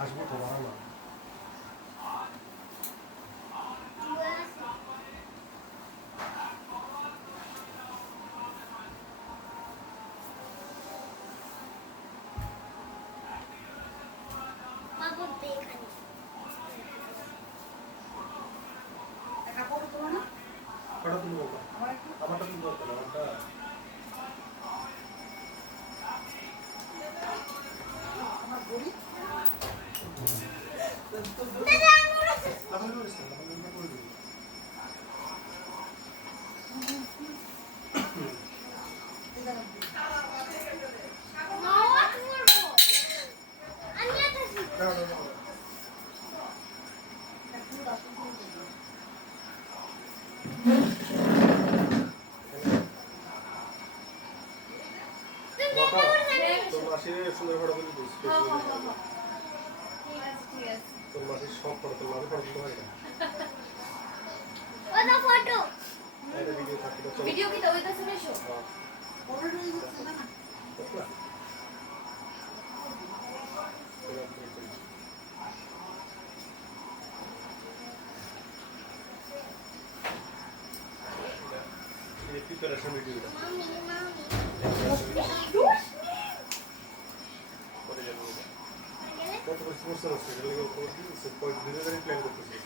আসবো তো বাড়া না। কটা তুলবো? আমারটা তুলবো তো আমারটা। আমার গড়ি লাফালাফি করিস না, লাফালাফি করে দিবি। না, না, না। বাবা, তোর মাসির সুন্দর ফটো তুলে দিস। তোর মাসির সব ফটো, তোর মাসির ফটো তুলতে হয় না। এটা ভিডিও থাকতে তো চলো। ভিডিও কি তো হইতাছে না শো? হ্যাঁ। অলরেডি হয়ে গেছে না দেখলা? এই প্রিপারেশন ভিডিওটা করে যাবো। কত করে সমস্যা হচ্ছে এর লাগি কোন কিছু কয়েক দিনের ধরে প্ল্যান করতেছি।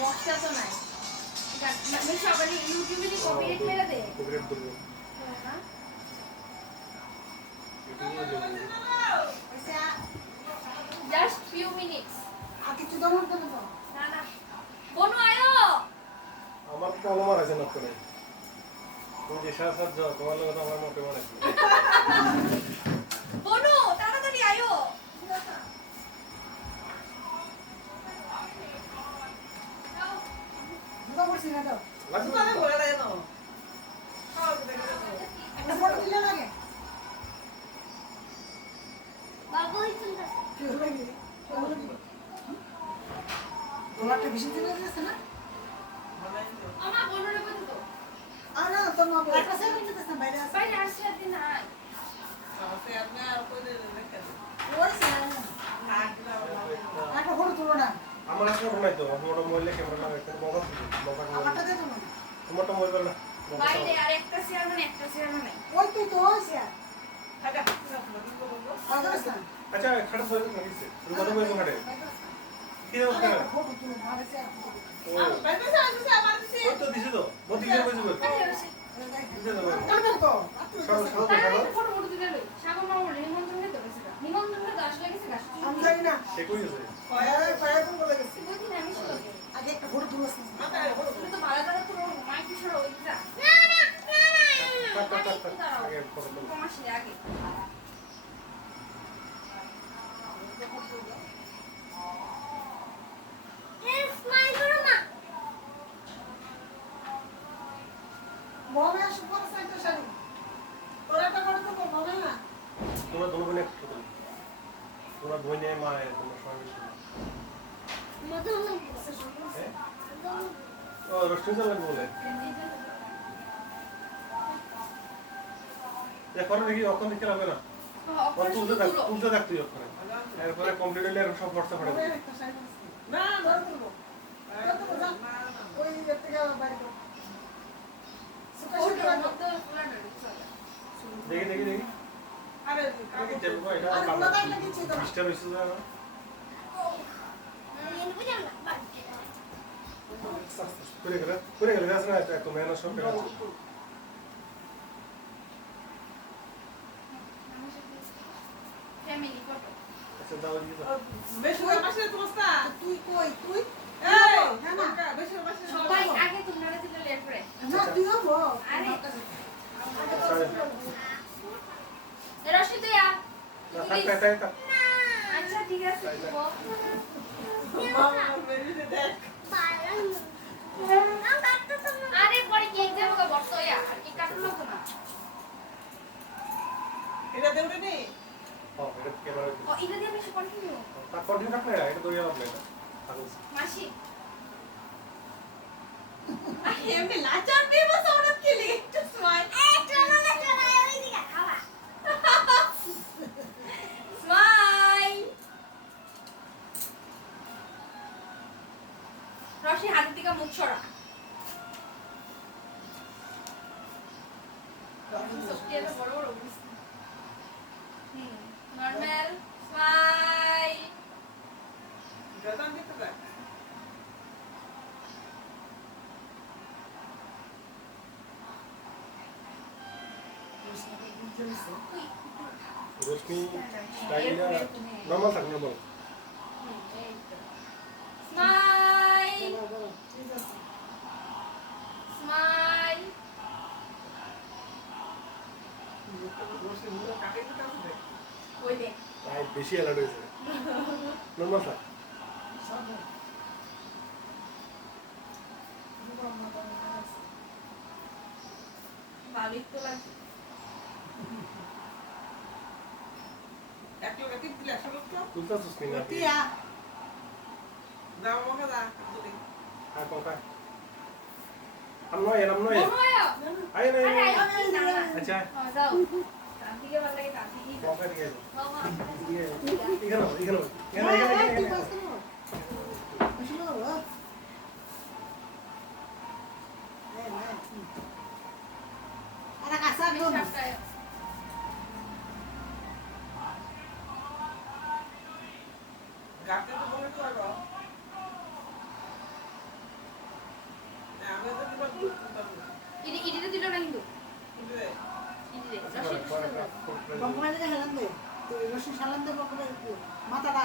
বক্সটা তো নাই। এটা আমি সবারই ইউটিউবে দি কপিরাইট মেরে দে। কপিরাইট দেব। না ইউটিউবে দেব। Just few minutes. আর কিছু দমন দেবে তো না না বনু আয়ো। আমার তো আমার আছে না করে। তুমি যে সাথে যাও তোমার লগে তো আমার মোটে মনে আছে। বনু তাড়াতাড়ি আয়ো। দুটো করছি না তো লাগবে দোকানে তো? বলে দেয় না সব দেখে দেখো একটা ফটো দিলে লাগে কি হলো কি হলো কি তোমারটা বেশি দিন হয়ে গেছে না আমা বনুরে বলতো তো। আর না তো না একটা সেকেন্ড যেতেছ না বাইরে আছে বাইরে আসছে দিন নাই। সাথে আপনি আর কই দেন দেখেন ওই সে না কিনা একটা ফটো তুলো না আমার আসলে ফটো নাই তো মোটা মোবাইলে ক্যামেরা লাগাই তো মোবাইল মোবাইল আমারটা দে তুমি মোটা মোবাইল না বাইরে আর একটা চেয়ারম্যান নাই। ওই তুই তো হইছে টাকা কিনা কি করব আগে আছে আচ্ছা খারাপ হয়ে গেছে তুমি কত বলবো খাটে কি দেবো কেন ফটো তুলো ভালো সে ও আর বাইরে আসছে আমার দিছি ওই তো দিছি তো বদি কে কইছো বাইরে আসে। দিতে দাও কালকে তো সব সব তাই দেখাও ফটো ফটো দিলে লই। সাগর মামুর নিমন্ত্রণ দিতে গেছে। নিমন্ত্রণে গাছ লাগিয়েছে গাছ। আমি জানি না সে কই গেছে পায়ে পায়ে কোন বলে গেছে তুই দিন আমি শুনলাম। আগে একটা ফটো তুলো মাথা বড় তুমি তো ভালো করে পুরো মাইক কিশোর হই যা। কাট কাট কাট আগে ফটো তুলো কমাসি আগে। মমে আসো ফটো সাইতে শাড়ি তোরা একটা ফটো তুলো মমে না তোমরা দুটো বোন একটা ফটো তোমরা বোনে মা তোমরা সবাই মিলে ও রেস্টুরেন্ট বলে দেখো দেখি ওখানে দেখে হবে না তুলতে থাক তুই ওখানে এরপরে কমপ্লিট হলে আর সব হোয়াটসঅ্যাপ মমে পাঠাবো একটা শাড়ি আছে না ধরে তুলবো ওই দিক থেকে বাইরে করো সুকা সুকা দেখি দেখি দেখি আরে দেখি যাবো এটা আর কাম কোলাটা লাগিয়েছি তো মিস্টার হইছে না করে গেলে আসলে একটা মেহনত সব করে ফ্যামিলি ফটো। আচ্ছা দাও দিয়ে দাও বেশি পাশে তোমাস্তা তুই কই তুই এই হ্যাঁ না টাকা বেশি পাশে সবাই আগে তোমরা দিলে লেট করে। না তুই হবো আরে আচ্ছা রশি তুই আ। থাক থাক থাক আচ্ছা ঠিক আছে দিব। মামা বেশি দেখ আরে পরে কেক দেবো গো বর্তয়া আর কি কাটলো তো না। এটা দেউরে নি ও এটা ক্যামেরা ও এটা দিয়ে বেশি কন্টিনিউ। তা কন্টিনিউ রাখ না এটা তো ইয়ার প্লেট কাগজ মাসি এমনি লাচার দেবো সৌরভ কে লিগে একটু স্মাইল রশ্মি স্টাইলটা নরমাল থাক নরমাল স্মাইল বলো, বলো। ঠিক আছে। স্মাইল রসে মুখে কাকে দিতে হবে? ওই দেখ তাই বেশি অ্যালার্ট হয়েছে নরমাল থাক সব। দুটো আমার বাবা আছে। ভালোই তো লাগছে এক লোক একদিন দিলে একশো লোক তো? তুলতাছিস নি না টিয়া, দাও আমাকে দা, যদি। হ্যাঁ কোকা আম নয় বনো আয় আয় না আরে আয় না না আচ্ছা যাও তান্তিকে ভালো লাগে তান্তিকে কোকা দিয়ে বাবা দিয়ে এখানে এখানে হ্যাঁ, হ্যাঁ, এখানে ঠিক আছে না? বেশি না বাবা। এই, এই, আরে কাঁচা একদম। গাতে তো বলে তো আগে। আমি তো দিবার করতাম না। ইডিতে দিল না কিন্তু কিন্তু রে, ইডিতে বঙ্গমাই থেকে হেলান দে। তুই রশি সালান দে বঙ্গমাই একটু। মাথাটা।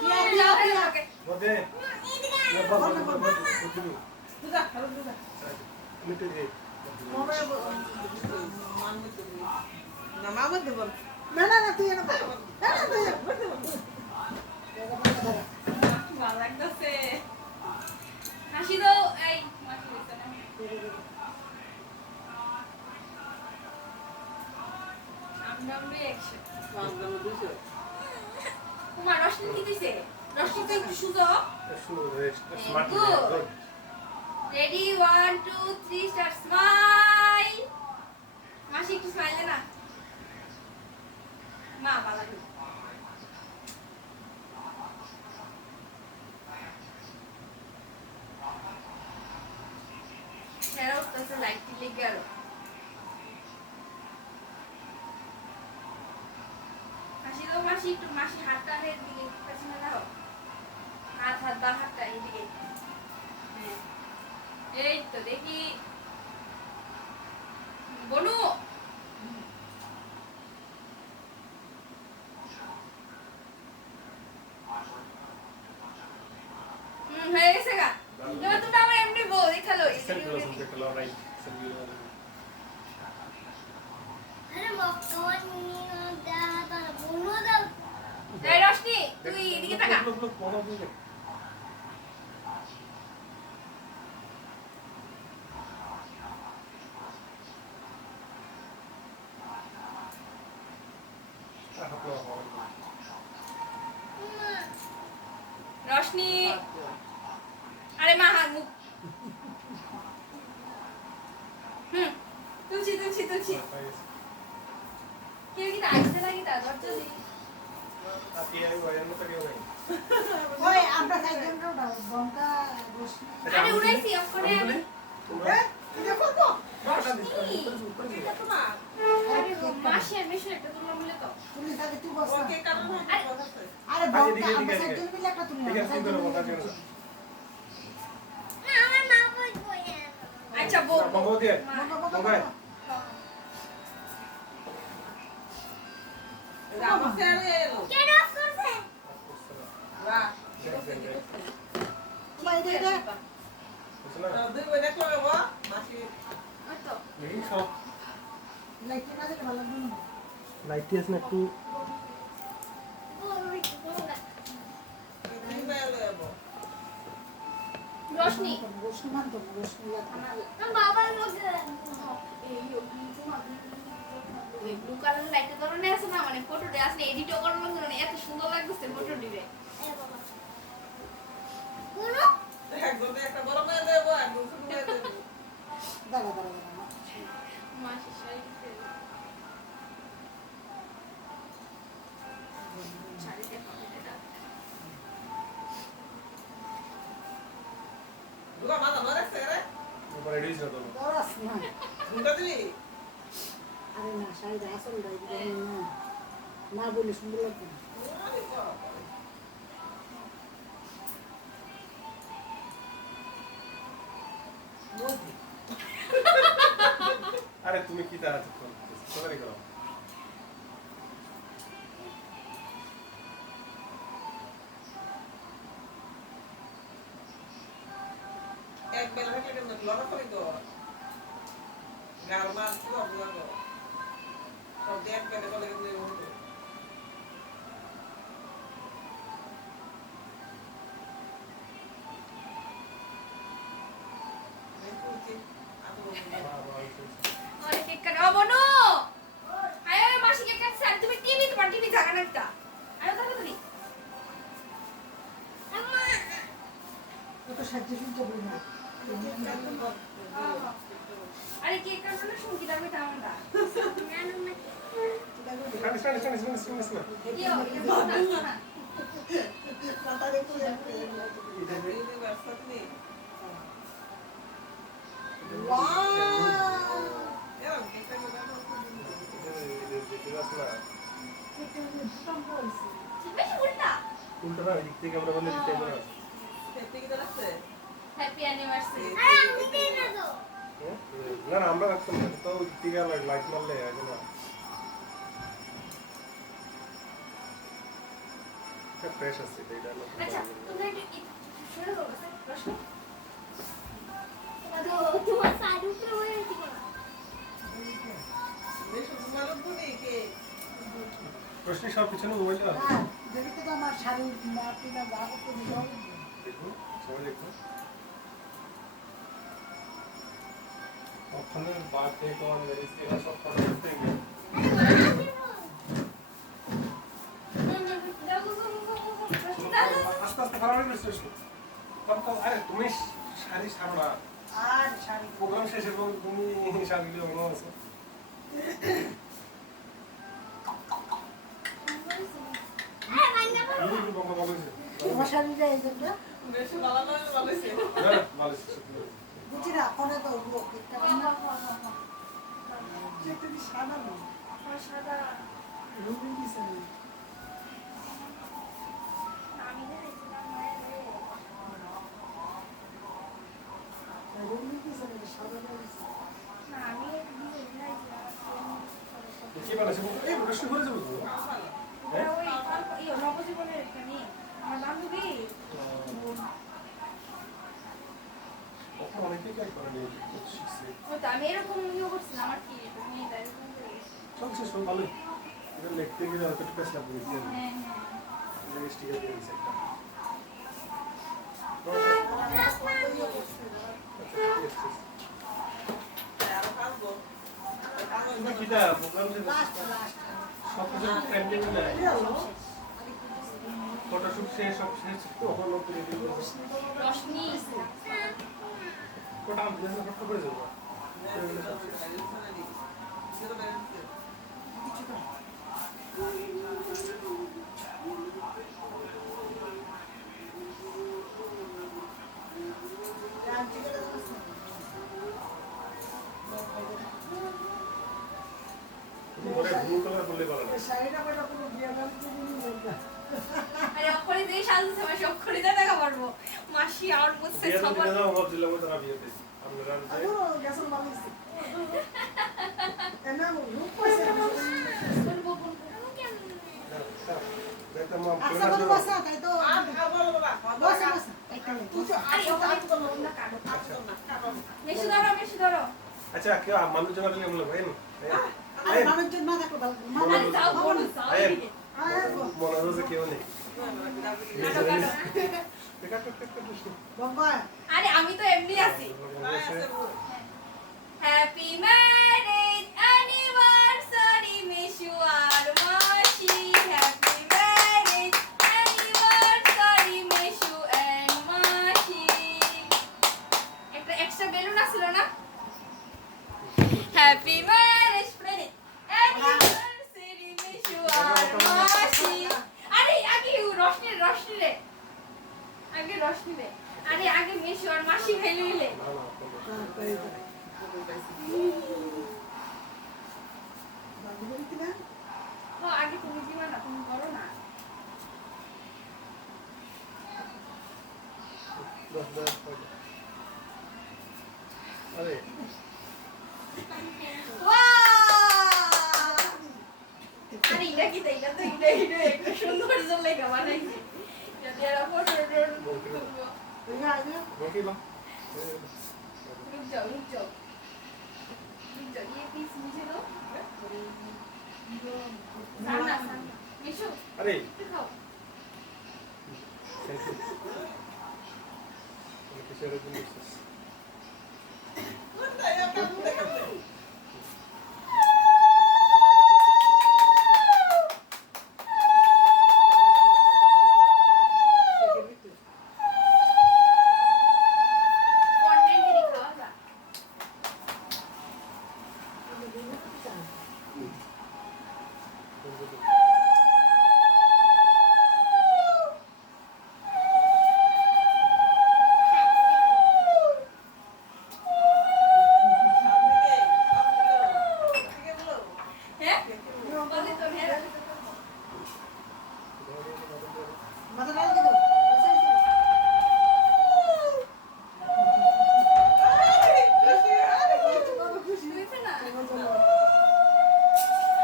টিয়া, টিয়া, টিয়া। বদে না বাবা বুঝলি দুধা, আরো দুধা। মিটে দে মোবাইল মানবে তো বলি। না, মামা দেবো। না, না, না, তুই এনে বল। না, না, তুই এনে বল। ভালো লাগতেছে হাসি দাও এই মাসি হইছে না আমরা রিঅ্যাকশন মামা দুধা। তোমার রশনি কি দিছে রশনি তো একটু সুজো শুরু rest smart Good. Ready 1 2 3 start smile মাসি একটু স্মাইল দে না মা ভালো লাগে সেরা উঠতেছে লাইটটি লেগে গেল হাসি দাও মাসি একটু মাসি হাতটা এর দিকে পেছনে দাও হাত হাত বা হাতটা এদিকে হ্যাঁ এই তো দেখি বনু হয়ে গেছে গা এবার তুমি আমার এমনি বউ দেখালো সেলফি লস দেখতে লো রাইট সেলফি এই রশনি তুই এদিকে তাকা লোক লোক মনে বুঝে রশনি আরে মা হাত মুখ তুলছি তুলছি তুলছি কেউ কি আইসে লাগি তা ধরছো দি আপনি এই ওয়ারের মতো কেউ নাই ওই, আমরা চারজনকে উঠাও। বঙ্কা, রশনি। আরে উড়াইছি ওখানে আমি তোমরা কি রে বলবো? রশনি এটা তো না। আরে মাসি আর মেশো একটা তুললাম বলে তো পুলিশ আগে তুই বস না। ওকে কারণ হয় কথা আছে। আরে আগে বঙ্কা, দিকে, আমরা দিকে, চারজন মিলে একটা তুলি। ঠিক আমরা আছে চারজন তুমি মিলে কথা একটা কেন আচ্ছা বউ না বাবা দিয়ে বঙ্কা, বঙ্কা, বঙ্কা। বঙ্কা। আমার স্যারে এলো। বাহ। তোমার এটা, এটা। বুঝলা দুই বই দেখলো বাবা, মাসি। ওই তো এই সব লাইটটা না দিলে ভালো লাগবে না। লাইট আছে না একটু দুই বই এলো যাবো। রশনি রশনি মানতো না, রশনি লাগতো না। ব্লু কালার লাইটের ধরনের আছে না মানে ফটোটা আসলে এডিটও করার লাগবে না এত সুন্দর লাগতেছে ফটো দিবে একজনে একটা বড় মেয়ে দেবো, একজন ছোট মেয়ে দেবো। দাঁড়া, দাঁড়া, দাঁড়া। মাসি শাড়ি শাড়ি দেখো এটা দুগা মাথা ধরে স্যারে। উপরে রেডি ছিল তো দরাস না। দুটা দিবি? আরে না, শাড়িটা আসলটা এদিকে না। না বলে সুন্দর লাগবে না। আরে বাবা। কি তারা তাড়াতাড়ি করো এক বেলা থাকলে কেন লড়া করি তো গাল মাছ তো অবলা তো সব এক বেলা চলে গেলে হতো আরে কেক কাটা ও বনু আয় আয় মাসি কেক কাটছে আর তুমি তোমার টিভি জাগা না একটা আরে তাড়াতাড়ি আম্মা কত সাহায্য শুনতে বলি না আরে কেক কাটছ না শুনকি দাও এটা আমরা শুনিস না ইয়ো না মাথারে তুলে ইউনিভার্সিটি ওয়াও এরকম কেকটা এটা দুটাম বলছি বেশি উল্টা উল্টো না দিক থেকে আমরা বলে দিতে পারবো খেতে কি দাঁড়াচ্ছে হ্যাপি অ্যানিভার্সারি না না আমরা রাখতাম না তো দিক থেকে লাইট মারলে আগে না ফ্রেশ আছে এটা আচ্ছা তোমরা একটু শুনে দাও প্রশ্ন তোমার শাড়ি উপরে হয়ে গেছে কেন? বেশ মালুম বলি কে প্রশ্ন সব পিছনে মোবাইলটা হ্যাঁ দেখি তো আমার শাড়ি না পিনা যা করতে দিও দেখুন সবাই দেখুন ওখানে বার্থডে কল রেজিস্ট্রি সব করা করতে গেলে আস্তে আস্তে খারাপ হয়ে গেছে আরে তুমি শাড়ি ছাড়ো না আর শাড়ি প্রোগ্রাম শেষের পর তুমি শাড়ি গুলো মনে আছে তোমার শাড়িটা এই জন্য বেশ ভালো ভালো হয়েছে বুঝি না কোনে তো উঠবো একটা যেটা দি সাদা না সাদা রুবি দিছে না আমি দেখেছিলাম মায়ের রুবি দিছে না সাদা দিছে না আমি দিয়ে দিয়েছিলাম কি বানাইছে এই প্রশ্ন করে যাবো তো ওই নবজীবনের এখানে আমার বান্ধবী ওখানে অনেকেই কাজ করে নিয়ে শিখছে ওই তো আমি এরকম ইয়ে করছিলাম আমার কি তুমি এরকম করে গেছে। চলছে সব ভালোই এটা লিখতে গেলে হয়তো একটু পেছলা পড়ে গেছে হ্যাঁ হ্যাঁ স্টিকার দিয়ে দিয়েছে একটা আর পারবো তুমি কিটা প্রোগ্রাম যে লাস্ট লাস্ট সব কিছু ট্রেন্ডিং নাই ফটোশুট শেষ সব শেষ তো ওখানে লোক দিয়ে দিল রশনি কোটা আমি যেন ফটো করে যাবো পরে ব্লু কালার বললে ভালো না শাড়িটা কয়টা পুরো বিয়ে বাড়িতে নিয়ে যাবে আরে অক্ষরে যেই সাজছে মাসি অক্ষরে যা টাকা পারবো মাসি আর বলছে বিয়ে তো সবার দিলে না ভাবছিলাম তারা বিয়েতে আমরা যাই আদুরো গেছন বালিছে এনা রূপ পাইছে বলবো বলবো দেখতাম মা আচ্ছা বলো বাসা তাই তো বাসা বাসা এখানে তুই তো আরে ওটা তো না কাটো মেশি ধরো আচ্ছা কেউ মানুষ জন্য কেমন ভাই আরে মানুষজন না দেখো আরে যাও বলো যাও এদিকে মনে হচ্ছে কেউ নেই বাবা আরে আমি তো এমনি আছি happy marriage anniversary miss you আর মাসি happy marriage anniversary miss you and মাসি একটা এক্সট্রা বেলুন আছিল না happy marriage anniversary miss you আর মাসি আরে আগে রশনি রে আগে রশনি রে আরে আগে মিস ইউ আর মাসি ফেলিলে ও আগে তুমি দিবা না তুমি করো না আরে ওয়াও কি তাই না তো এটা একটা সুন্দর রিজন লেখা বানাইছি যদি এরা ফটো তুলবো এই যে আইডিয়া বকি লো रुक जाओ रुक जाओ ये पीस मुझे दो सामना सामना मिशु আরে दिखाओ থ্যাংক ইউ কিসের জন্য কোথায় আমরা দেখতে कंटेंट ही दिखाओ जा हैं बोले तो मेरा মাথা ডাল দিও এসে এসে বাবা খুশি হইছে না চলো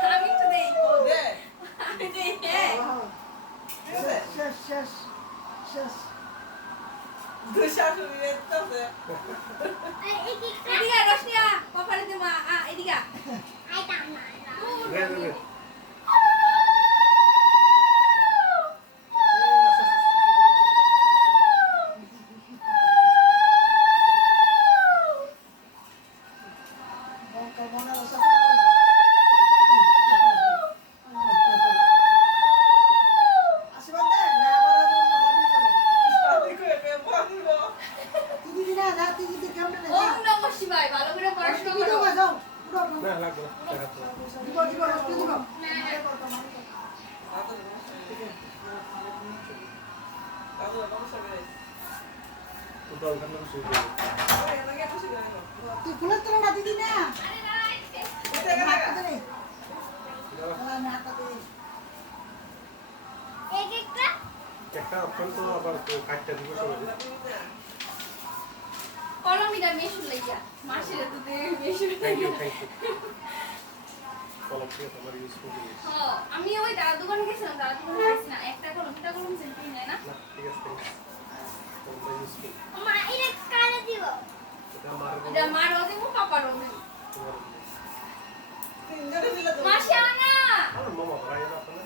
আমি তো দেই দে আমি দেই হ্যাঁ শেষ শেষ শেষ দুই শাশুড়ি এসেছে এদিকে রশনিয়া কপালে দে মা এদিকে দে দে দে বঙ্কা মনে রসা আশীর্বাদ দে না বলা তুমি ভালো করে শাশুড়ি কই বলবো দিদি দিনা না দিদি দিদি কেমন না ওম নমঃ শিবায় ভালো করে পড়াশোনা দিদি করো তো যাও পুরো না লাগবে না দেখাচ্ছি দিব দিব রক্ত দিব দাদু নমস্কার করে তো দল খান শুরু করব ওই এলাকায় খুশি করে দাও তুই ফুলের তোলা না দিদি না আরে না উঠে গেল হাতটা দে না হাতটা দে একটা অপশন তো আবার কাটতে দিব সবাই কলমিটা মেশুর লাইয়া মাসিরে তো দে মেশুর থ্যাংক ইউ কলম দিয়ে তোমার ইউজ করে দিয়েছি হ্যাঁ আমি ওই দাদা দোকানে গেছিলাম দাদা দোকানে পাইছি না একটা কলম সেন্টি নেয় না না ঠিক আছে কলম ইউজ করে এটা মার এটা মার ওদের মো পাপার ওদের তিনজনে মিলে তো মাসি আনা আর মামা ভাই না আপনারা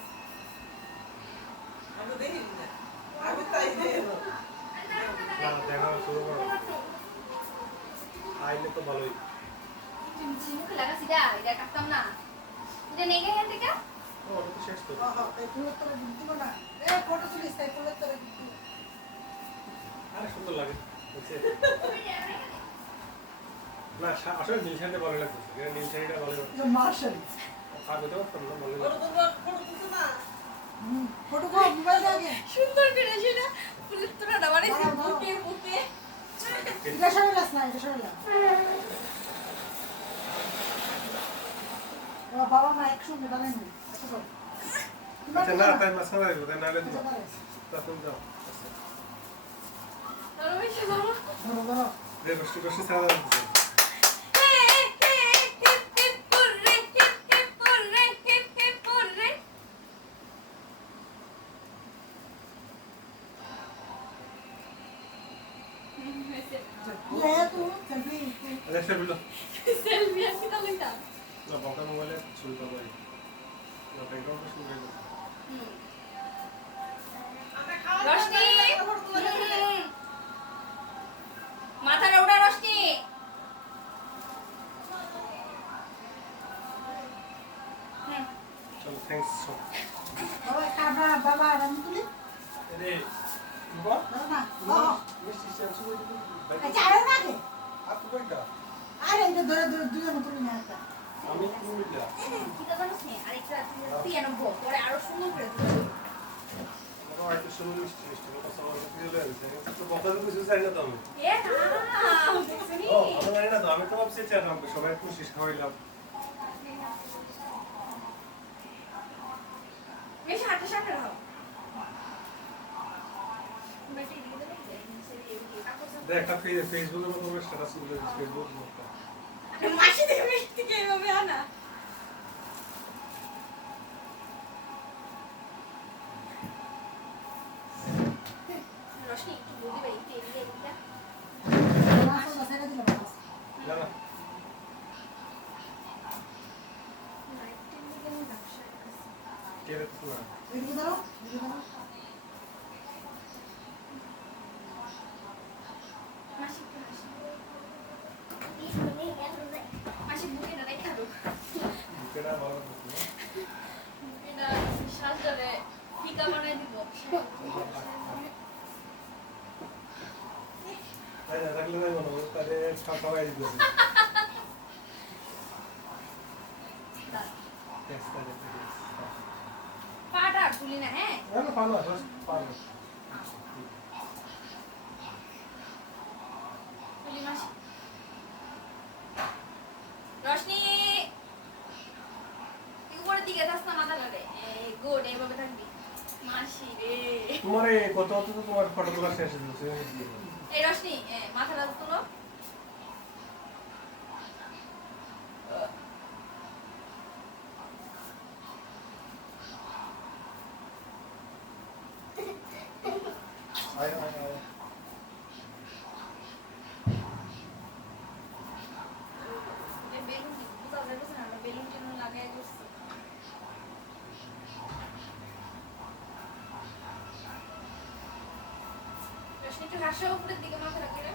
আমি দেখি না আমি তাই দেই না দেখা শুরু করো আইলে তো ভালোই মুখে লাগাছি দা এটা কাটতাম না এটা নেগে হেন থেকে ও ওটা তো শেষ তো এই ফুলের তোলা দিব না এ ফটো তুলিস তাই ফুলের তোলা আরে সুন্দর লাগে বুঝছে না আসলে নীল শাড়িটা ভালো লাগছে এটা নীল শাড়িটা ভালো লাগছে মার্শাল আর বেটা তো না ভালো ফটো লাগছে তুলবো না ফটো কো মোবাইল দে আগে সুন্দর করে সেটা ফুলের তোড়াটা বানাইছি বুকের বুকে এটা সরালাস না এটা সরালা বাবা মা একসঙ্গে বানাইনি আচ্ছা না তাই মাসা লাগবে তাই নালে দিও তখন যাও তাহলে বেশি ভালো ধরো ধরো রে বসে বসে সারা দিতে ले तू सेल्फी আরে সে বিলো সেলফি আর কি তাহলে এটা না বাবা মোবাইলে ছবি পাবো না ব্যাকগ্রাউন্ডটা শুরু হয়ে গেছে রশনি মাথাটা উঠা রশনি চলো থ্যাঙ্কস বাবা কাবড়া বাবা রাম তুলি রে বাবা ধরো না বাবা মিষ্টি শেয়ার শুরু করে আচ্ছা আরে না কে আর তো কইটা আরে এটা ধরে ধরে দুজন তুলি না একটা আমি কি মিটা কি কথা জানিস আরেকটা পিয়ানো ভোগ পরে আরো সুন্দর করে দিবি বাবা একটু শুনুন মিষ্টি মিষ্টি কথা সবার কাছে চলে আসছে তো কথা তো কিছু চাই না তো আমি এ না দেখছনি ও আমি জানি না তো আমি তো ভাবছি চাই না সবাই খুশি খাওয়াইলাম বেশি হাঁটা সাথে রাখো দেখ একটা ফেসবুকের মতো স্ট্যাটাস গুলো ফেসবুক মতো মাসি দেখে মিষ্টি কে এভাবে আনা টিকা বানাই দিব তাই না রাখলে যাই বলো তাহলে খাওয়াই দিতেছে পাটা আর তুলি না হ্যাঁ না পালো পালো তুলি মাসি রশনি তুই উপরের দিকে যাস না মাথা করে গুড এইভাবে থাকবি মাসি রে তোমার এই কত তো তোমার ফটো তোলা শেষ হয়েছে এই রশনি মাথাটা তুলো আয় আয় আয় বেলুন বুঝা যাচ্ছে না বেলুন টেলুন লাগাই করছি রশনি একটু হাসো উপরের দিকে মাথা রাখে রে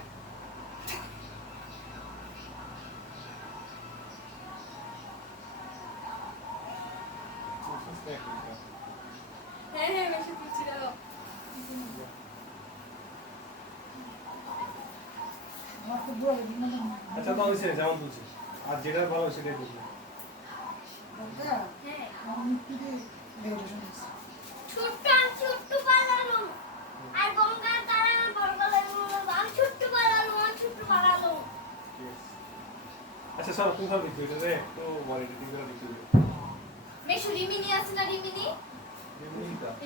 হ্যাঁ হ্যাঁ বেশি তুলছি দাও আমার তো বড় বিমান আচ্ছা তো হইছে যেমন তুলছি আর যেটা ভালো সেটাই তুলছি দরকার হ্যাঁ আমি কি রেডিয়েশন আছে ছোট্ট পালালো আর গঙ্গা তারা বড় পালালো আর ছোট্ট পালালো আচ্ছা স্যার তুমি সব লিখবে এটা রে তো বলে এডিটিং করে লিখবে মেশু রিমিনি আছে না রিমিনি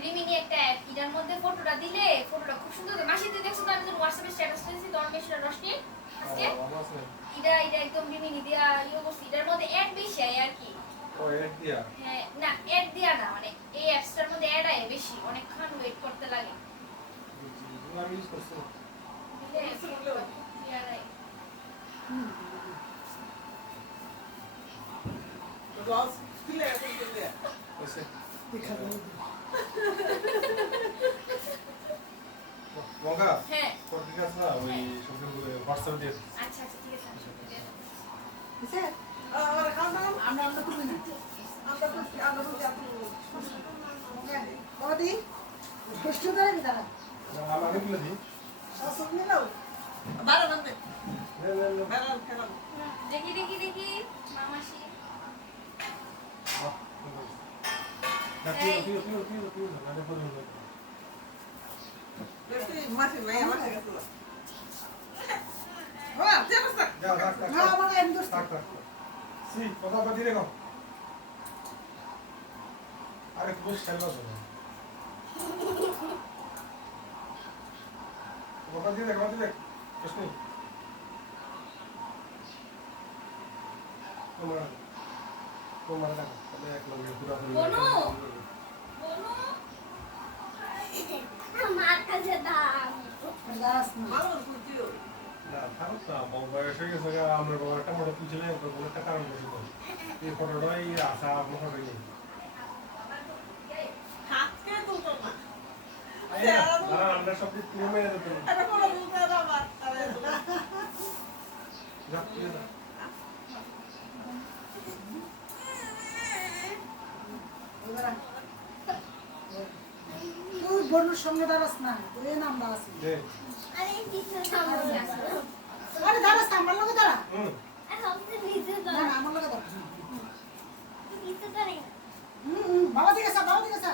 রিমিনি একটা অ্যাপ এটার মধ্যে ফটোটা দিলে ফটোটা খুব সুন্দর মাসি তুই দেখছো তো আমি তোর হোয়াটসঅ্যাপে স্ট্যাটাস দিয়েছি তোমার মেশুরা রশনি আজকে এটা একদম রিমিনি দিয়া ইয়ে করছি এটার মধ্যে অ্যাড বেশি আয় আর কি ও এড দিয়া হ্যাঁ না অ্যাড দিয়া না মানে এই অ্যাপসটার মধ্যে অ্যাড আয় বেশি অনেকক্ষণ ওয়েট করতে লাগে আমি ইউজ করছি দিলে ফটো দিয়া আয় রস দিলে এখন দিলে হইছে দেখা যাবে মগা হ্যাঁ তোর ঠিক আছে না ওই সবগুলো হোয়াটসঅ্যাপে দিয়ে আচ্ছা আচ্ছা ঠিক আছে আমি দিয়ে দেব। বুঝছে আর খাও না আমরা করব না আমরা তো আপনি বাবাদি কষ্ট দেয় কি তারা আমাকে তুলে দিই সব নিলাও বারে বারে নে নে নে বারে খেলাম দেখি দেখি দেখি মামাসি মানে ফোন বেশি মাছি নাই আমার কাছে তো হ্যাঁ যাবো স্যার যাও রাখ রাখ না আমার এম দোস্ত রাখ রাখ সি কথা বলি রে গো আরে খুব খেলবা তো কথা দিয়ে দেখ প্রশ্ন তোমার না তাহলে এক লগে পুরো বনু বনু আমার কাছে দাম দাস না ভালো বুঝিও না থাকুক না বয়স হয়ে গেছে আমরা বাবার একটা মোটর তুলছিলেন কোনো একটা কারণ বেশি করে এই ফটোটাই আসা মোটর হয়ে গেছে হাতকে তুলতো না দাঁড়া আমরা সব কিছু তুলে মেরে দিতে এটা কোনো বুঝতে না আমার আরে যা তুলে দাও এবার তুই বনুর সঙ্গে দাঁড়াস না তুই নামটা আছে দে আরে কিছু সামনে আছে আরে দাঁড়াস না, আমার লগে দাঁড়া হুম আর সবতে নিচে না দাও না আমার লগে দাঁড়া নিচে দাঁড়াই বাবা দিকে যা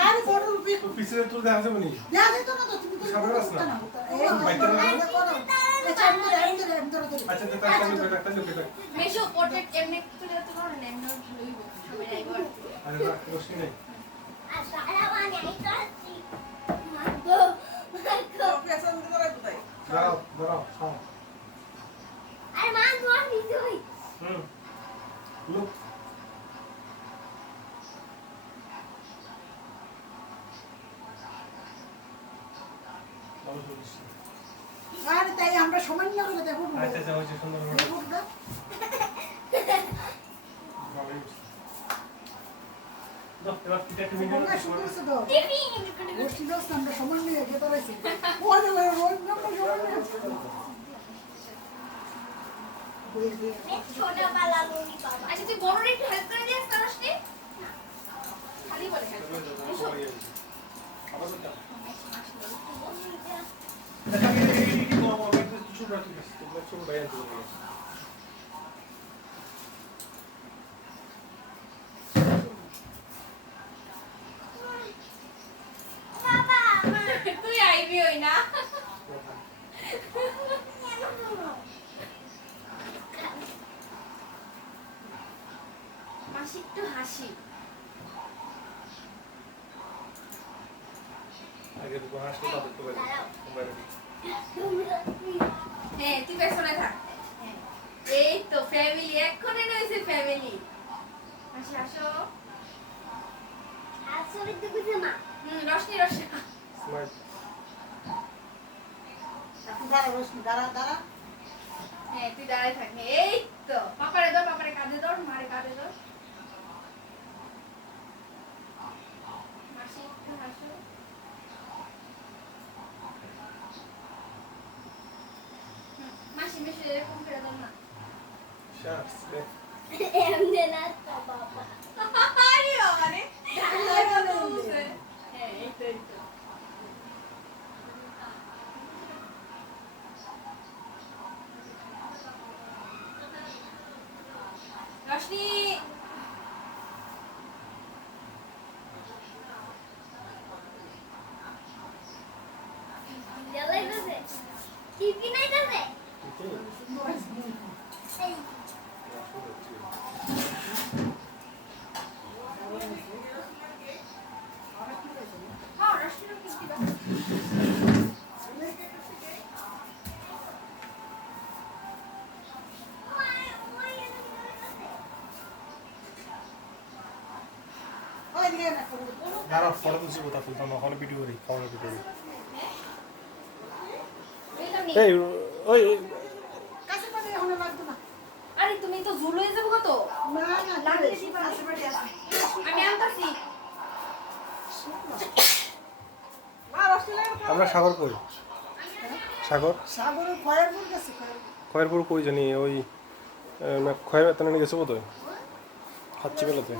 আরে বনুর তো পিছনে তুলে দেখা যাবে নি দেখা যেত না তো তুমি তো সামনে রাখ না। এই বাইকে রাখ। আচ্ছা আমি ধরে আচ্ছা তো একটা লোক মেশো পোর্ট্রেট এমনি তুলে তো পারো না এমনি লইব সবাই আইবো আর কি। আরে না রশ্মি নেই আর সারা বানি আমি তো আছি মাগো পেছন দিকে রাখ কোথায় দাঁড়াও খাও আরে মা তোমার নিচে হই হুম লোক ভালো করিস আরে তাই আমরা সামান্য করে দেখো আচ্ছা আচ্ছা হয়েছে সুন্দর করে দেখো না ভালোই হয়েছে দাও এবার পিঠা একটু ভিডিও গঙ্গা সুন্দর আছে তো টিফিন গোষ্ঠী দোষ আমরা সামান্য এগিয়ে দাঁড়াইছি ওরে ওরে ওরে ছোট পালা লুনি বাবা আচ্ছা তুই বড়রে একটু হেল্প করে দিস তারসনি খালি বলে help করতে। এসো। আবার কোনটা মাসি বলে, দেখা এই কি তোমার বাবা একটা ছোট রাখি তোমরা ছোট ভাই আনতে বলে বাবা আমার তুই আইবি ওই না। মাসি একটু হাসি। আগে তো হাসতে তাদের তো বাইরে বাইরে হ্যাঁ তুই পেছনে থাক। হ্যাঁ। এই তো ফ্যামিলি এক্ষুনি রয়েছে ফ্যামিলি। মাসি আসো। আসলে তো বুঝে মা রশ্মি রশ্মি। স্মার্ট এখন দাঁড়া রোশনি দাঁড়া দাঁড়া হ্যাঁ তুই দাঁড়ায় থাক। এই তো পাপারে ধর, পাপারে কাঁধে ধর, মারে কাঁধে ধর। মাসি একটু হাসো। মাসি মেশে এরকম করে দাও না। শার্টস বে এমনি না তো বাবা আরে আরে হ্যাঁ এই তো এই তো। রশ্মি জ্বালাই দিছে টিপি নাই দিছে এই হ্যাঁ রশ্মিরও কিস্তি দাও। ওই দিকে না করো দাঁড়া ফটো তুলছি কোথা তুলতাম ওখানে ভিডিও করি খাওয়ার ভিডিও করি বুঝলাম নি? এই ওই কাছে পারে এখন লাগতো না আরে তুমি তো ঝুল হয়ে যাবো কত। না না লাগলে লাগলে দিবা। কাছে পারে আছে আমি আনতাছি। না রোশনি লাগে আমরা সাগর কই সাগর সাগরের খয়ের ফুল গেছে খয়েরপুর কই জানি ওই খয়ের এতনে গেছে বোধ হয় খাচ্ছি বেলাতে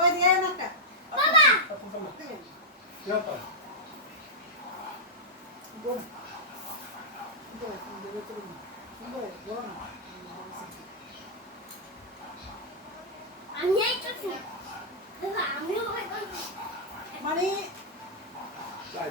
ওই দিকে না একটা গোম গোম দেবে তো গোম গোম মানে আর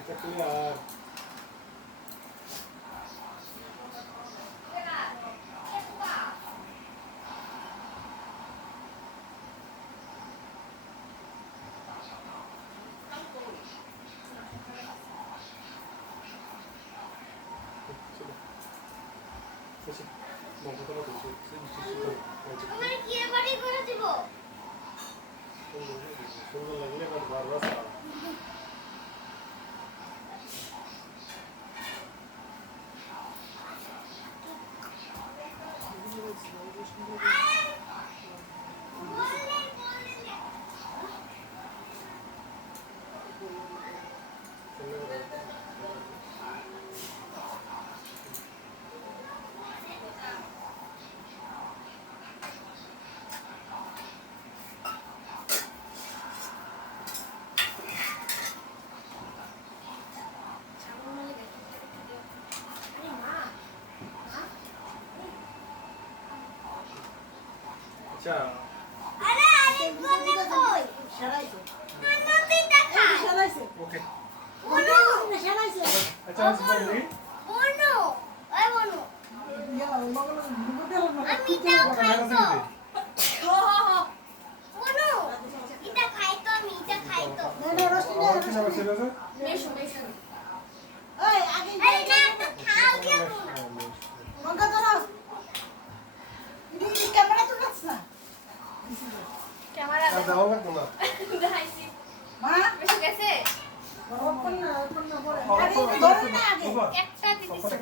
সুন্দর লাগলে বারবার আচ্ছা সারাইছে দেখা সারাইছে ওকে বনু সারাইছে আচ্ছা বলি বনু ওই বনু ইয়া মগল মুগতে হলো আমি তাও খাইতো বনু এটা খাইতো আমি এটা খাইতো না না রোশনি আমার কি নাম ছিল যে মেশো মেশো। ওই আগে আরে না তো খাও কেন না মগা ধরো ইদি ক্যামেরা তো কাছ না ক্যামেরা আর দাও না কোনা দেখাইছি। মা মেশো গেছে। ওপন না পরে আরে ধরো না আগে একটা দিতেছি।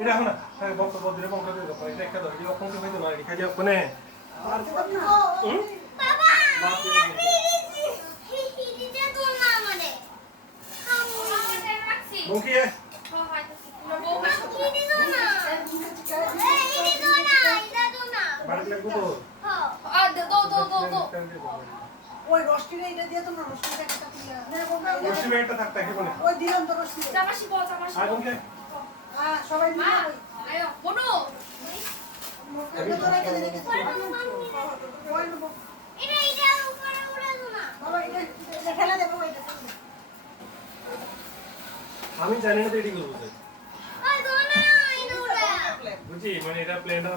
এটা এখন না বক্স রেখে দাও এই অপশন হইতো না রেখে দাও কোনে আর তো না বাবা বাপ রে। হিদিতে তো না মানে রাখছি মুখি হয় বউ মাসি হিদি তো না এই হিদি তো না এটা তো না বাড়ি লাগবো তো হ্যাঁ দো ওই রষ্টিরে এটা দিয়ে তোমরা রষ্টিটা একটা দিয়া না বাবা রশি একটা থাকতে কি কোনে ওই দিলাম তো রষ্টি চামাশি বল চামাশি আর মুখে হ্যাঁ সবাই মা মিলে আয়ো বনো মুখে তো রেখে দিলে ওই নেবো এটা উপরে উড়ে তো না বাবা এটা ফেলে দে বাবা এটা ফেলে দে। আমি জানি না তো এটি করবো তাই। ওই তো না এটা উড়ে বুঝি মানে এটা প্লেনটা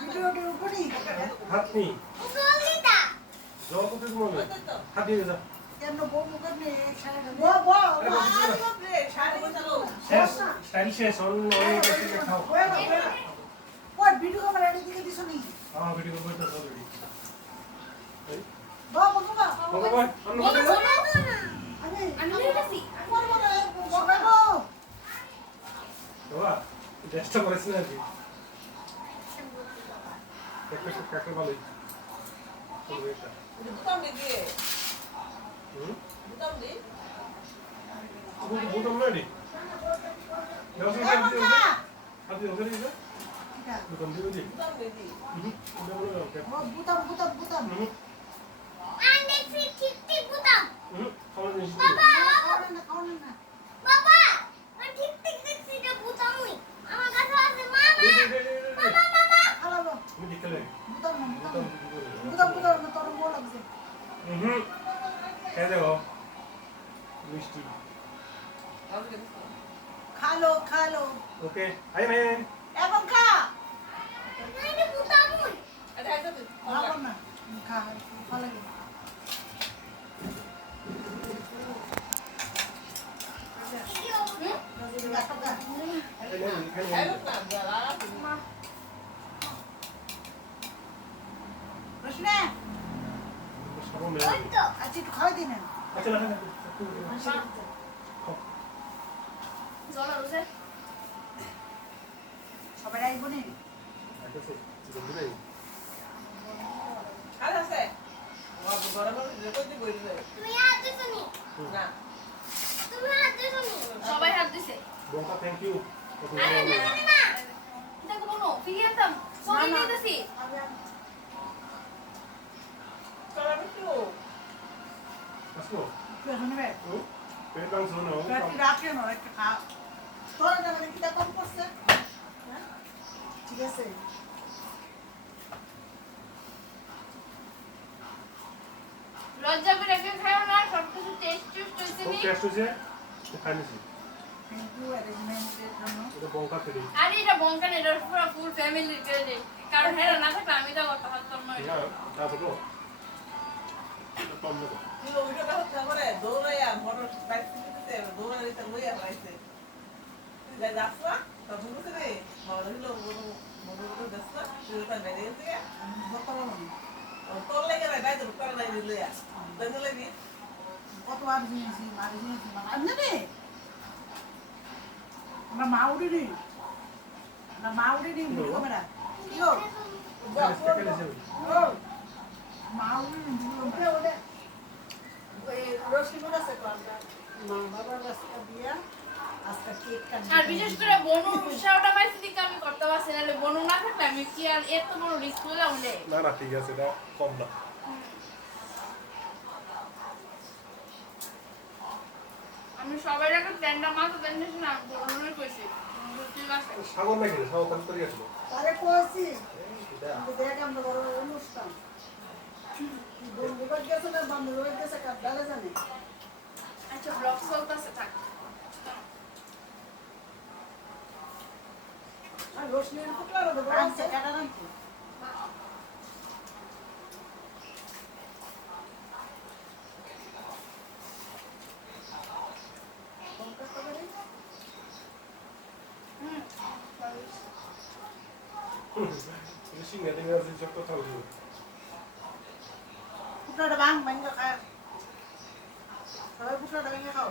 ভিডিওটির উপরেই হাত নি উপলিতা জল কত মনে হাত দিয়ে যা কেন বউ মুখে নেই সারা বউ বউ শেষ স্টাইল শেষ অনেক বেশি খাও ওই ভিডিও ক্যামেরা এর দিকে দিছো নি আমার ভিডিও করতে তো অলরেডি বাবা বাবা ভগবান অন্য বলো কথা বলো আমি আমি নিতেছি আমার মনে সবাই গো বাবা চেষ্টা করেছিস না কি একটা কাকে ভালোই চলবে এটা হুম বুঝলাম না রে দেওয়া আপনি ওখানে দিবেন বুঝলাম দিবেন হুম এটা বলে দাও ওকে বুতাম হুম আর দেখছি ঠিক বুতাম হুম খাওয়া জিনিস বাবা খাওয়া না বাবা আর ঠিক দেখছি এটা বুতামই আমার কাছে আছে মামা মামা খালাবো তুমি দেখলে বুতাম না বুঝলাম না তোর বউ লাগছে হুম খেয়ে দেবো মিষ্টি খালো ওকে আই নাই এবং খা এটা বুতামই খাবো না খা ভালো লাগে রোশনা সব মেরে ওই তো আচ্ছা একটু খাওয়াই দিন আচ্ছা না জল রোজে সবাই আইব নি আচ্ছা জলদি নাই তুমি হাত দিছো নি তুমি হাত দিছো নি সবাই হাত দিছে বঙ্কা থ্যাংক ইউ আরে না না না দেখো বনো ফিরে আনতাম সবাই না, না। নিতেছি আসলো তুই এখন নেবে পেট মাংস না তুই রাখে না একটা খা তোর জায়গা কি তা কম করছে হ্যাঁ? ঠিক আছে লজ্জা করে কেউ খাও না সব কিছু টেস্ট হইছে খুব নি টেস্ট হয়েছে খাইছি থ্যাংক ইউ অ্যারেঞ্জমেন্টের জন্য এটা বঙ্কা থেকে আরে এটা বঙ্কান এটা পুরো ফুল ফ্যামিলি করে কারণ হেরা না থাকলে আমি তো কথা বলতাম না ঠিক আছে তারপর তো কম নেবো কত আর জিনিস আমি জানি আমরা মা উড়িনি ভিডিও ক্যামেরা কি গো ও মা উড়িনি ভিডিও ক্যামেরা ওই রসিমুল আছে আমরা মা বাবার রাস্তা দিয়া আজকে কেক কাটবো আর বিশেষ করে বনু উৎসাহটা পাইছি দিকে আমি করতে পারছি না বনু না থাকলে আমি কি আর এত বড় রিস্ক নিলাম রে না না ঠিক আছে এটা কম না আমি সবাই একটা টেন্ডার মাছ টেন্ডার না বনুই কইছি ঠিক আছে সাগর নাকি সাগর কম করে আসলো আরে কইছি এটা দেখ আমরা বড় অনুষ্ঠান বন্ধুবান্ধব গেছে না বান্ধব গেছে কার ডালে জানে আচ্ছা ব্লগ চলতেছে থাক আর রোশনির পুতলা রে বড় আছে কাটা রাখছি সিঙ্গা দিনে আছে সব কথা হলো পুতলাটা ভাঙ খা সবাই পুতলাটা ভেঙে খাও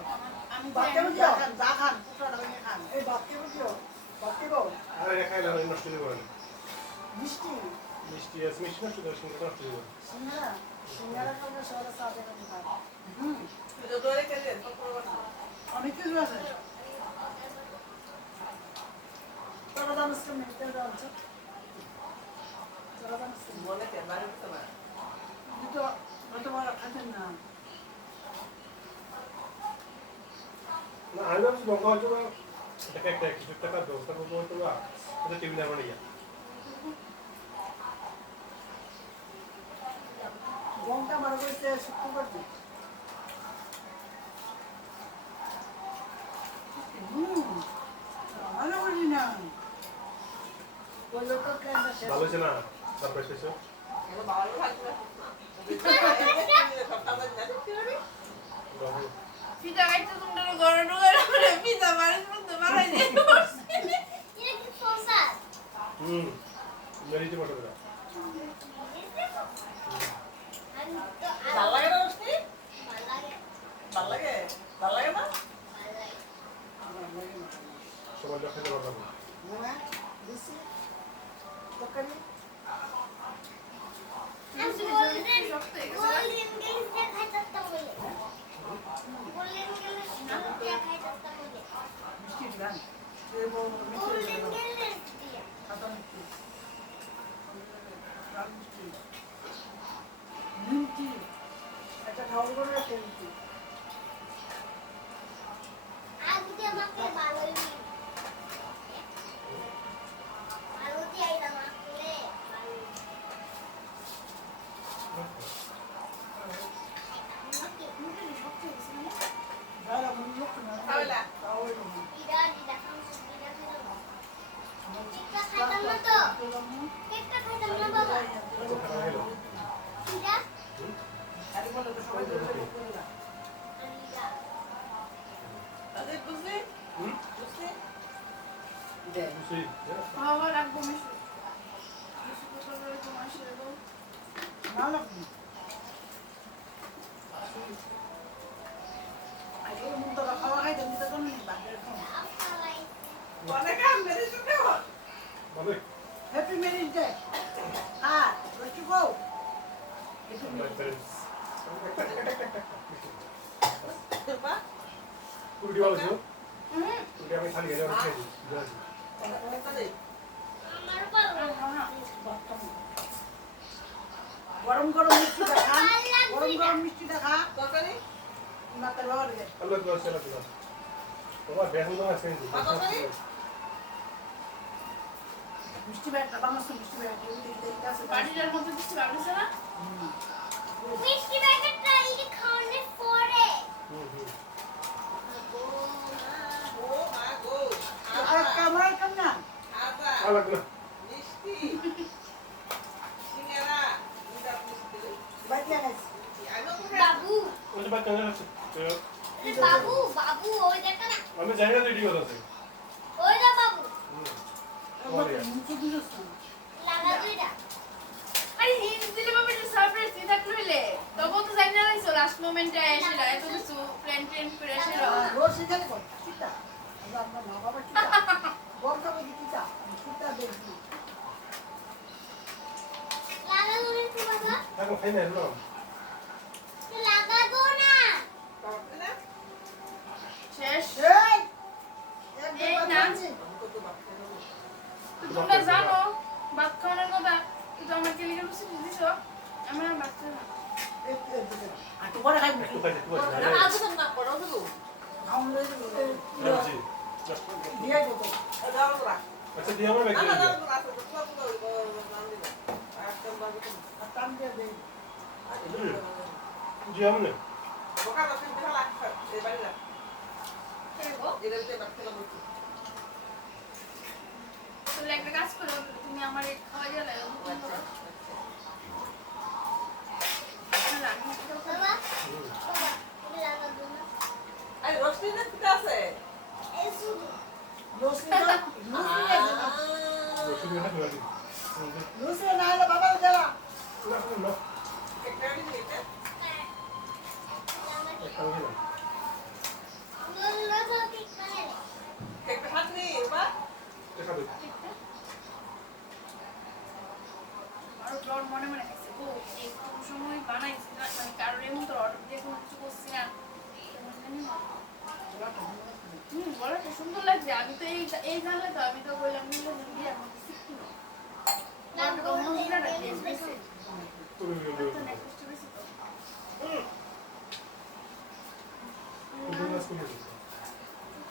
আমি বাচ্চা বুঝিও যা খান পুতলাটা ভেঙে খান এই বাচ্চা বুঝিও বাকি গো আর এটা খাইলে হয় নষ্ট হয়ে যাবে মিষ্টি মিষ্টি আছে মিষ্টি নষ্ট করে সঙ্গে নষ্ট হয়ে যাবে সিঙ্গারা সিঙ্গারা খাবে সবাই সাথে করে খায় হুম এটা ধরে খেলে সব অনেক কিছু আছে তোরা জানিস কেমন তেল দেওয়া হচ্ছে তোরা জানিস কেমন মনে কে বাড়ি তো না দুটো দুটো বড় খাতেন না না আমি ভাবছি লঙ্কা হয়তো বা এটাকে একটা কিছু টাকার ব্যবস্থা করবো হয়তো বা ওদের টেবিলে আমার ইয়া গমটা মারা করেছে শুক্রবার দিন ভালো করি না ওই লোকটা কেন শেষ ভালো হয়েছে না তারপরে শেষে এটা ভালো লাগবে সব কাজ জানি কি হবে পিঠা খাইতে তোমরা ঘরে ঢুকে করে পিঠা বাড়ির মধ্যে বানাই দিয়ে এটা কি সমস্যা মেরিতে বসে দেয় আমি তো ভালো লাগে না রোশনি ভালো লাগে ভালো লাগে ভালো লাগে না ভালো লাগে সবাই লোক খেতে পারবে না না দিছি তরকারি আমি গোল্ডেন গোল্ডেন গেলিসটা খাইতাম বলে গোল্ডেন গেলিসটা খাইতাম বলে মিষ্টি দিলাম এই বড় মিষ্টি গোল্ডেন দিলাম গেলিস দিয়া খাতা মিষ্টি লাল মিষ্টি নিমকি একটা খাওয়া করে একটা মিষ্টি আজকে আমাকে ভালোই ভালো দিয়ে আইলাম আসলে ভালো আমাকে মুখে শক্ত হয়েছে না যারা মনে লোক না খাওয়ালা তাহলে দিদা দিদা খামছে দিদা খেলো কেকটা খাইতাম না তো কেকটা খাইতাম না বাবা দিদা আরে বলো তো সবাই ধরে করলা দিদা আরে বুঝলি বুঝলি দে বুঝছি বাবা রাখবো মিশু মিশু তো করে তোমার সাথে না লাগবে আরে মুখ তো খাওয়া খাইতে দিতে তো নেই বাড়িতে খাও খাওয়াই অনেক কাম মেরে চুকে হল মানে হ্যাপি ম্যারেজ ডে হ্যাঁ let's go happy my friends বা কুড়ি ভালো ছিল কুড়ি আমি খালি গেলে অনেক খেয়েছি একটা দে আমার পারো না গরম গরম মিষ্টিটা খা গরম গরম মিষ্টিটা খা তরকারি না তার বাবা রে আল্লাহ তো আছে না তোমার বেহুন না আছে মিষ্টি ব্যাগটা বানাস মিষ্টি ব্যাগ এই দেখতে আছে বাড়িটার মধ্যে কিছু ভাবছে না মিষ্টি প্যাকেটটা এই খাওয়ানোর পরে ও মা গো কামাই কাম না আদা আল্লাহ না মিষ্টি সিঙ্গারা দুটা মিষ্টি বাইতে আনাইছি আগে বাবু ওই যে বাচ্চা আছে এ বাবু বাবু ওই দেখা না আমি জায়গা রেডি করতে আছে ওই দা বাবু মুখে দিছস লাগা দুইটা আরে হিন্স দিলে বাবা যে সারপ্রাইজ দিতে কইলে তখন তো জানি না লাইছো লাস্ট মোমেন্টে এসেছিল এত কিছু প্ল্যান করে এসেছিল রোজ শিখালে কর কিটা আমরা মা বাবা কিটা বলতে বলি কিটা কিটা দেখি লাগা দুই তো বাবা দেখো খাই না এলো লাগা দো না পারবে না শেষ এই এই না। কত বাচ্চা তো তোমরা জানো ভাত খাওয়ানোর কথা কিন্তু আমার কে লিখে বসে দিছো আমার আর বাচ্চা না আর তো বড় খাই একটু খাইছে একটু খাইছে না আজ না করো তো খাওন লই যাচ্ছি দিয়ে গো তো দাও না আচ্ছা দিয়ে আমার না ব্যাগ না দিয়ে না না সব তো নাম দিবা একটা বাবু আর টান দিয়ে দেই জি আমনে ওকা বাকি দেখা লাগছে এই বাড়ি না দেখো এদেরকে বাচ্চা বলছি তাহলে একটা কাজ করো তুমি আমার খাওয়া গেলে বাবা বাবা এটা লাগা দো না আরে রোশনি না কি আছে এই শুধু লুসি না লুসি না ওষুধ এটা করে দিই লুসি না হলে বাবা দেলা না একটা দিন এটা একটা হয়ে না লোলো তো ঠিক করে একটা হাত নেই বা জ্বর মনে মনে খাইছে গো একটু সময় বানাইছি না মানে কারোর এমন তো অর্ডার দিয়ে কোনো কিছু করছি না কেমন জানি না। গলাটা সুন্দর লাগছে আমি তো এই জানলে তো আমি তো বললাম বিয়ার মধ্যে শিখি না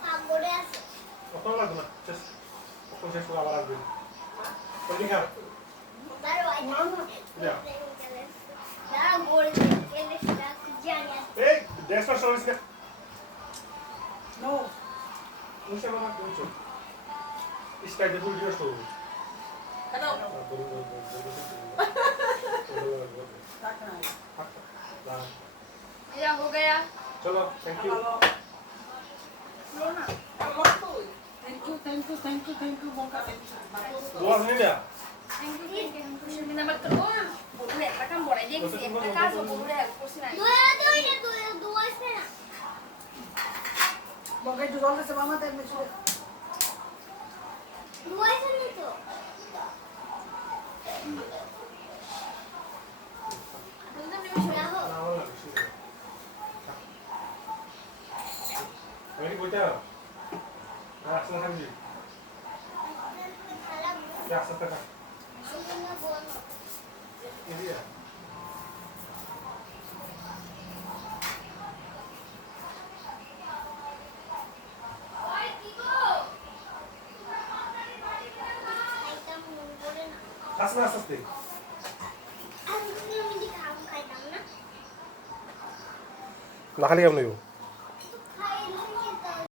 কাপড়ে আছে কত লাগবে না শেষ কখন শেষ করে আবার আসবেন ওই খাও বারো যা দাঁড়া গোল কেলে সেটা জানি এই ড্রেস পাস সরিস না নো মুছে বাবা কোনছো স্টাইল দে ফুল ডিওস তো হ্যালো টাকা নাই या हो गया চলো থ্যাংক ইউ लो ना থ্যাংক ইউ বকা দোয়া নিয়ে যা थैंक यू शिमिना मत करो बोलू একটা কাম বড়াই দেখছি একটা কাজ বলু রে করছি না দুয়া আছে না বকা একটু জল দিছে মামা তাই মেশে দুয়া আছে নি তো বলতে নিমিশ রাখো না ভালো লাগে শুনে আমি কইতা রাস্তা থাকবি রাস্তা থাক এরিয়া ওই কি গো একদম মন করে না খাস না আস্তে আমি খাম খাইতাম না না খালি কেমন হইব